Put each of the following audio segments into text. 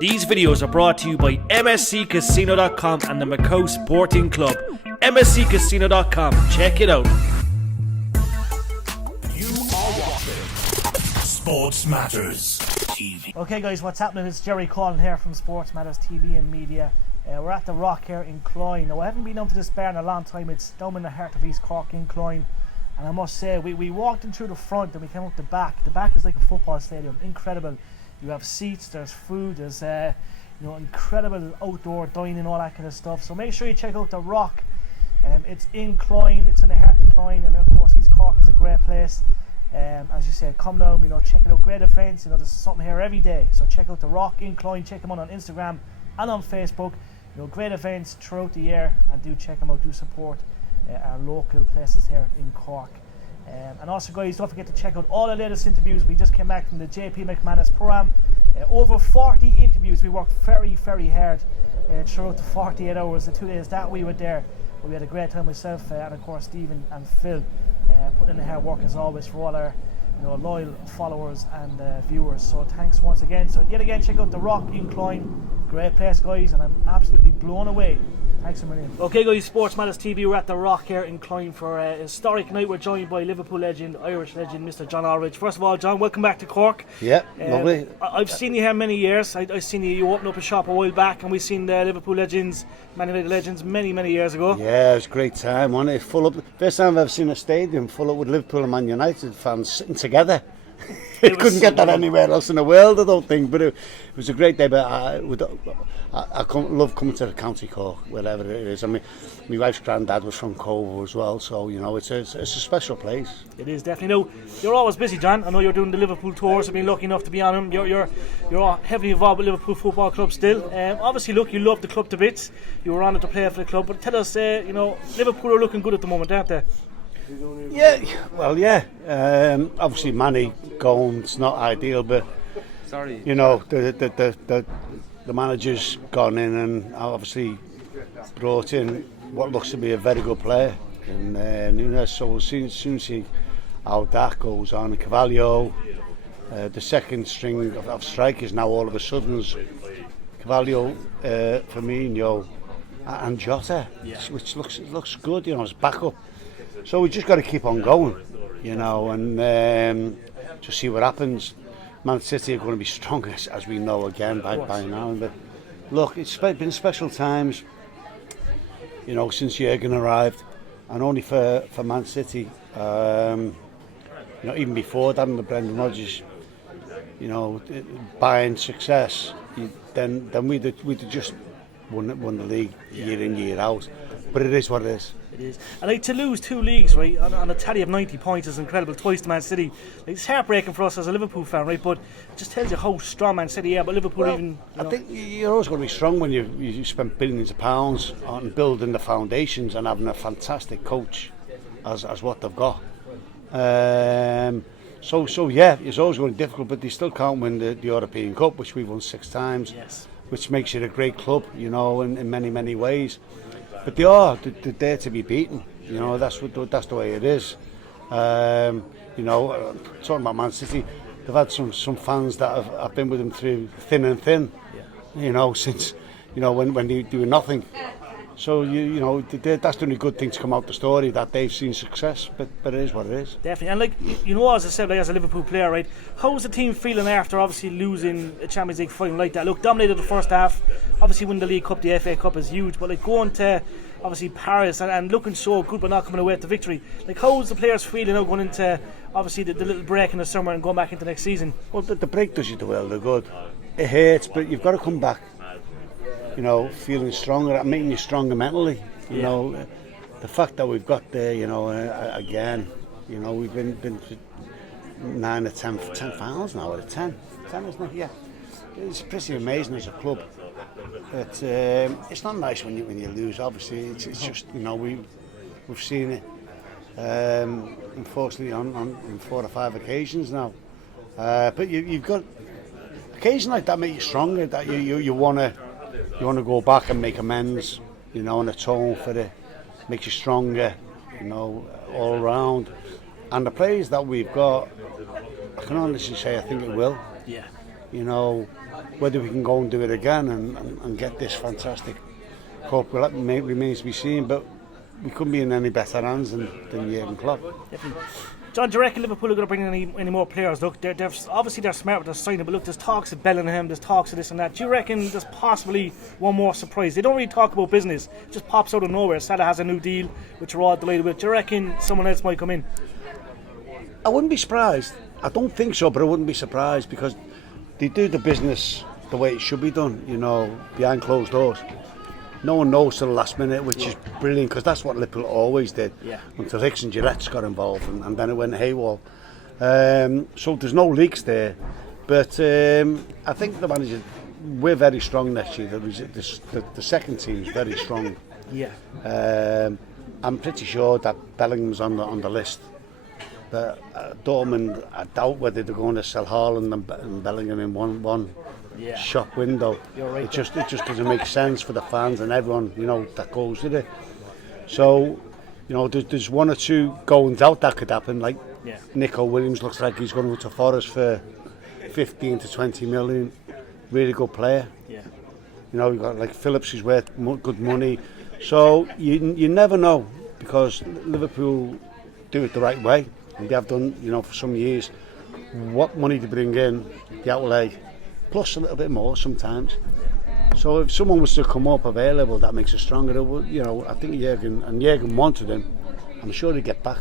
These videos are brought to you by MSCCasino.com and the Macau Sporting Club. MSCCasino.com. Check it out. You are watching Sports Matters TV. Okay guys, what's happening? It's Jerry Cloyne here from Sports Matters TV and Media. We're at the Rock here in Cloyne. Now I haven't been down to this bar in a long time. It's down in the heart of East Cork in Cloyne. And I must say, we walked in through the front and we came up the back. The back is like a football stadium. Incredible. You have seats, there's food, there's incredible outdoor dining, all that kind of stuff. So make sure you check out the Rock. It's in Cloyne, it's in the heart of Cloyne, and of course East Cork is a great place. As you said, come down, check it out. Great events, there's something here every day. So check out the Rock in Cloyne. Check them out on Instagram and on Facebook. Great events throughout the year, and do check them out. Do support our local places here in Cork. And also guys, don't forget to check out all the latest interviews. We just came back from the JP McManus programme. Over 40 interviews. We worked very, very hard throughout the 48 hours, the 2 days that we were there. We had a great time, myself and of course Stephen and Phil, putting in the hard work as always for all our loyal followers and viewers. So thanks once again. So yet again, check out the Rock in Cloyne. Great place guys, and I'm absolutely blown away. Thanks a million. Okay guys, Sports Matters TV, we're at the Rock here in Cloyne for a historic night. We're joined by Liverpool legend, Irish legend, Mr. John Aldridge. First of all, John, welcome back to Cork. Yeah, lovely. I've seen you here many years. I've seen you open up a shop a while back, and we've seen the Liverpool legends, Man United legends, many years ago. Yeah, it was a great time, wasn't it? Full up. First time I've ever seen a stadium full up with Liverpool and Man United fans sitting together. It couldn't get that anywhere else in the world, I don't think. But it was a great day. But I love coming to the County Cork, wherever it is. I mean, my wife's granddad was from Cove as well, so it's a special place. It is definitely. Now, you're always busy, John. I know you're doing the Liverpool tours. I've been lucky enough to be on them. You're heavily involved with Liverpool Football Club still. Obviously, look, you love the club to bits. You were honoured to play for the club. But tell us, Liverpool are looking good at the moment, aren't they? Yeah, well, yeah. Obviously, Manny going, it's not ideal, but the manager's gone in and obviously brought in what looks to be a very good player. And Nunes, so we'll soon see how that goes on. And Carvalho, the second string of strikers now all of a sudden, Carvalho, Firmino, and Jota, which looks good. As backup. So we just got to keep on going, and just see what happens. Man City are going to be strong, as we know again by now. But look, it's been special times, since Jurgen arrived, and only for Man City. Even before that, under Brendan Rodgers, buying success, then we'd have just won the league year in, year out. But it is what it is. It is. And to lose 2 leagues, right, on a tally of 90 points is incredible, twice to Man City. It's heartbreaking for us as a Liverpool fan, right? But it just tells you how strong Man City are. But Liverpool I think you're always going to be strong when you spend billions of pounds on building the foundations and having a fantastic coach as what they've got. So yeah, it's always going to be difficult, but they still can't win the European Cup, which we've won 6 times, which makes it a great club, in many ways. But they're there to be beaten. That's the way it is. Talking about Man City, they've had some fans that have been with them through thin and thin. Since when they were nothing. So that's the only good thing to come out the story, that they've seen success. But it is what it is. Definitely, and as I said, as a Liverpool player, right? How's the team feeling after obviously losing a Champions League final like that? Look, dominated the first half. Obviously, winning the League Cup, the FA Cup is huge. But going to obviously Paris and looking so good, but not coming away with the victory. How's the players feeling now going into obviously the little break in the summer and going back into next season? Well, the break does you the well. They're good. It hurts, but you've got to come back. Feeling stronger, making you stronger mentally. The fact that we've got there, again, we've been 9 or 10 finals now, or 10, isn't it? Yeah, it's pretty amazing as a club. But it's not nice when you lose. Obviously, it's just we've seen it. Unfortunately, on 4 or 5 occasions now. But you've got occasions like that make you stronger. That you want to go back and make amends, and atone for it. Makes you stronger, all around. And the players that we've got, I can honestly say I think it will. Yeah. You know, whether we can go and do it again and get this fantastic cup, well, that remains to be seen. But we couldn't be in any better hands than Jurgen Klopp. Definitely. John, do you reckon Liverpool are going to bring in any more players? Look, they're obviously they're smart with their signing, but look, there's talks of Bellingham, there's talks of this and that. Do you reckon there's possibly one more surprise? They don't really talk about business; it just pops out of nowhere. Salah has a new deal, which we're all delighted with. Do you reckon someone else might come in? I wouldn't be surprised. I don't think so, but I wouldn't be surprised because they do the business the way it should be done. You know, behind closed doors. No one knows till the last minute, which is brilliant because that's what Liverpool always did. Yeah. Until Hicks and Gillette's got involved, and then it went haywire. So there's no leaks there, but I think the manager, we're very strong next year. The second team is very strong. Yeah. I'm pretty sure that Bellingham's on the list. But Dortmund, I doubt whether they're going to sell Haaland and Bellingham in one shop window. You're right. It just doesn't make sense for the fans and everyone, you know, that goes with it. So, you know, there's one or two goings out that could happen. Like Nico Williams looks like he's going to go to Forest for 15 to 20 million. Really good player. Yeah. You know, you've got like Phillips, who's worth good money. So you never know because Liverpool do it the right way. And they have done, you know, for some years. What money to bring in, the outlay, plus a little bit more sometimes. So if someone was to come up available, that makes it stronger. It would, you know, I think Jurgen wanted him. I'm sure he'd get back,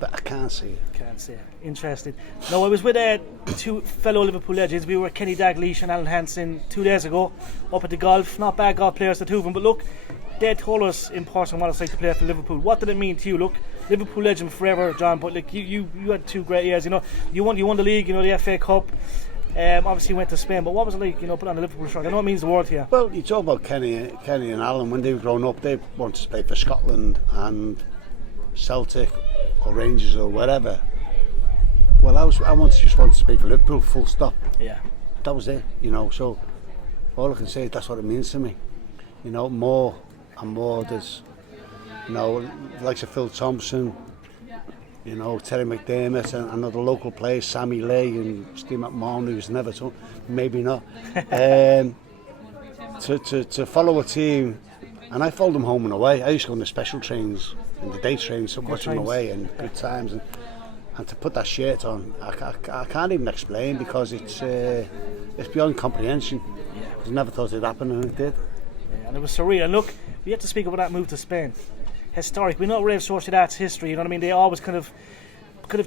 but I can't see it. Can't see it. Interesting. No, I was with two fellow Liverpool legends. We were Kenny Dalglish and Alan Hansen 2 days ago up at the golf. Not bad golf players, the two of them. But look, they told us in person what it's like to play for Liverpool. What did it mean to you? Look, Liverpool legend forever, John. But like you had 2 great years. You know, you won the league. You know, the FA Cup. Obviously went to Spain. But what was it like? You know, put on the Liverpool shirt. I know it means the world to you. Well, you talk about Kenny and Alan when they were growing up. They wanted to play for Scotland and Celtic or Rangers or whatever. Well, I just wanted to play for Liverpool. Full stop. Yeah. That was it. You know, so all I can say is that's what it means to me. You know, more and more. There's, you know, the likes of Phil Thompson, you know, Terry McDermott and other local players, Sammy Lee and Steve McMahon, who's never told, maybe not. To follow a team, and I followed them home and away. I used to go on the special trains and the day trains, so watch them away and good times. And to put that shirt on, I can't even explain because it's beyond comprehension. I never thought it'd happen, and it did. Yeah, and it was surreal. And look, we have to speak about that move to Spain. Historic. We know Real Sociedad's history. You know what I mean? They always kind of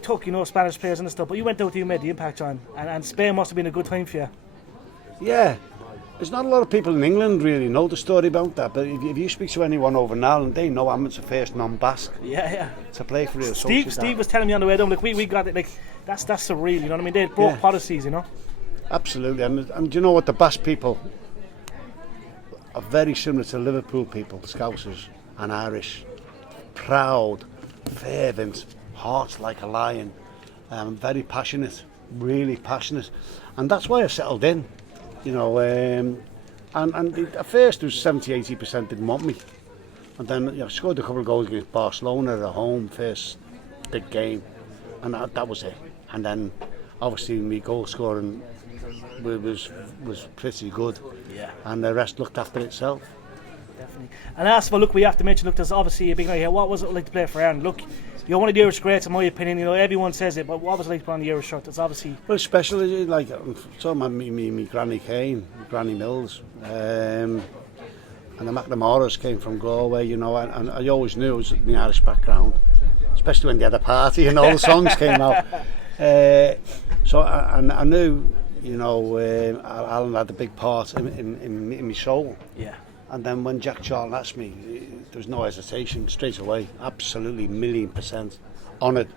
took, you know, Spanish players and stuff. But you went out, you made the impact, John, and Spain must have been a good time for you. Yeah. There's not a lot of people in England really know the story about that, but if you speak to anyone over in Ireland, they know I'm the first non-Basque to play for Real Sociedad. Steve was telling me on the way down, like we got it, like that's surreal, you know what I mean? They broke policies, you know. Absolutely, and you know what, the Basque people are very similar to Liverpool people, Scousers and Irish. Proud, fervent, hearts like a lion, very passionate, really passionate, and that's why I settled in. You know, and at first there was 70-80% didn't want me, and then I scored a couple of goals against Barcelona at home, first big game, and that was it. And then obviously my goal scoring was pretty good, and the rest looked after itself. Definitely. And as well, look, we have to mention, look, there's obviously a big night here. What was it like to play for Ireland? Look, you're one of the Irish greats, in my opinion. You know, everyone says it, but what was it like to put on the Irish shirt? It's obviously... Well, especially, like, I'm talking about me Granny Kane, Granny Mills, and the McNamaras came from Galway, you know, and I always knew it was my Irish background, especially when they had a party and all the songs came out. So I knew, you know, Alan had a big part in my soul. Yeah. And then when Jack Charlton asked me, there was no hesitation, straight away, absolutely 1,000,000% honoured.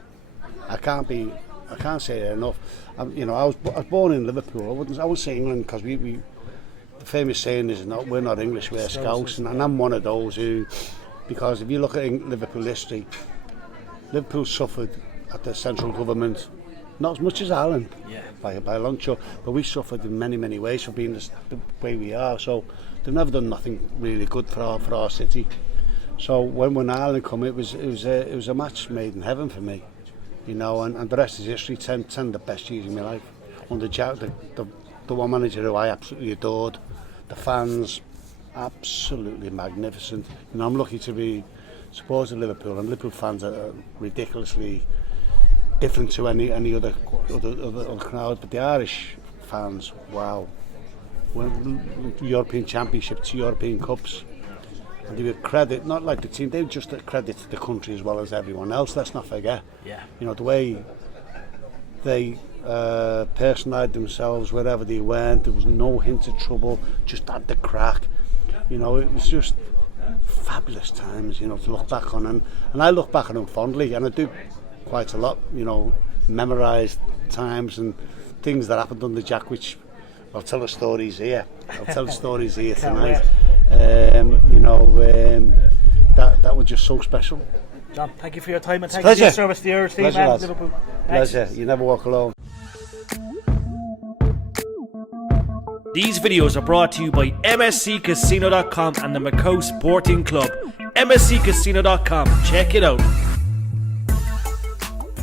I can't say it enough. You know, I was born in Liverpool. I wouldn't say England because we the famous saying is we're not English, we're Scouse, and I'm one of those who, because if you look at Liverpool history, Liverpool suffered at the central government, not as much as Ireland, by a long shot, but we suffered in many ways for being the way we are. So they've never done nothing really good for our city. So when Ireland come, it was a match made in heaven for me. you know, and the rest is history. 10 of the best years of my life under Jack, the one manager who I absolutely adored. The fans, absolutely magnificent. You know, I'm lucky to be supporting Liverpool, and Liverpool fans are ridiculously different to any other crowd. But the Irish fans, wow. European Championship to European Cups. And they would credit, not like the team, they would just credit the country as well as everyone else. Let's not forget. Yeah. You know, the way they personalised themselves wherever they went, there was no hint of trouble, just had the crack. You know, it was just fabulous times, you know, to look back on. And I look back on them fondly, and I do quite a lot, you know, memorise times and things that happened under Jack, which I'll tell the stories here. I'll tell the stories here tonight. You know, that was just so special. John, thank you for your time, and thank you for your service to the Irish team and Liverpool. Pleasure. You never walk alone. These videos are brought to you by MSCCasino.com and the Macau Sporting Club. MSCCasino.com. Check it out.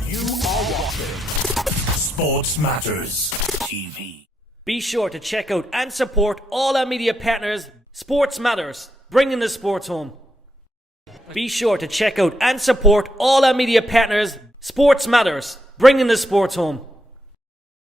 You are watching Sports Matters TV. Be sure to check out and support all our media partners. Sports Matters, bringing the sports home. Be sure to check out and support all our media partners. Sports Matters, bringing the sports home.